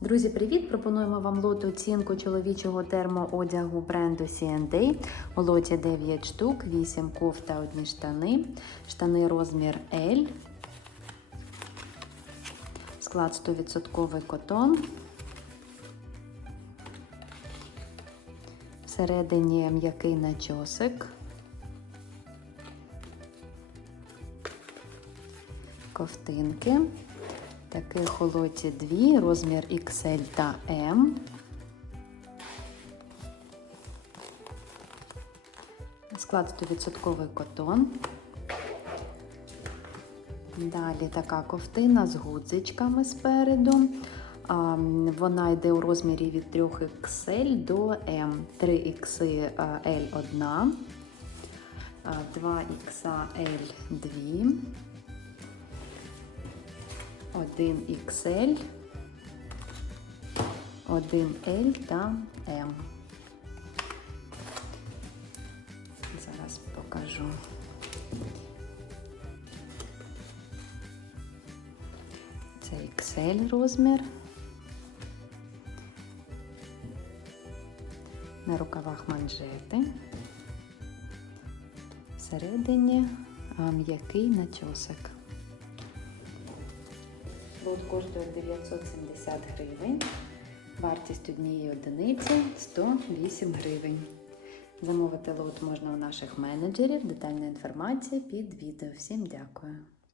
Друзі, привіт! Пропонуємо вам лот оцінку чоловічого термоодягу бренду C&A. У лоті 9 штук, 8 кофт та одні штани. Штани розмір L. Склад 100% котон. Всередині м'який начосик. Ковтинки. Таких у лоті дві, розмір XL та M. Склад 100% котон. Далі така ковтина з гудзичками спереду. Вона йде у розмірі від 3XL до M. 3XL 1, 2XL 2. 1XL, 1L та M. Зараз покажу. Це XL розмір. На рукавах манжети. Всередині м'який начосик. Лот коштує 970 гривень. Вартість однієї одиниці 108 гривень. Замовити лот можна у наших менеджерів. Детальна інформація під відео. Всім дякую.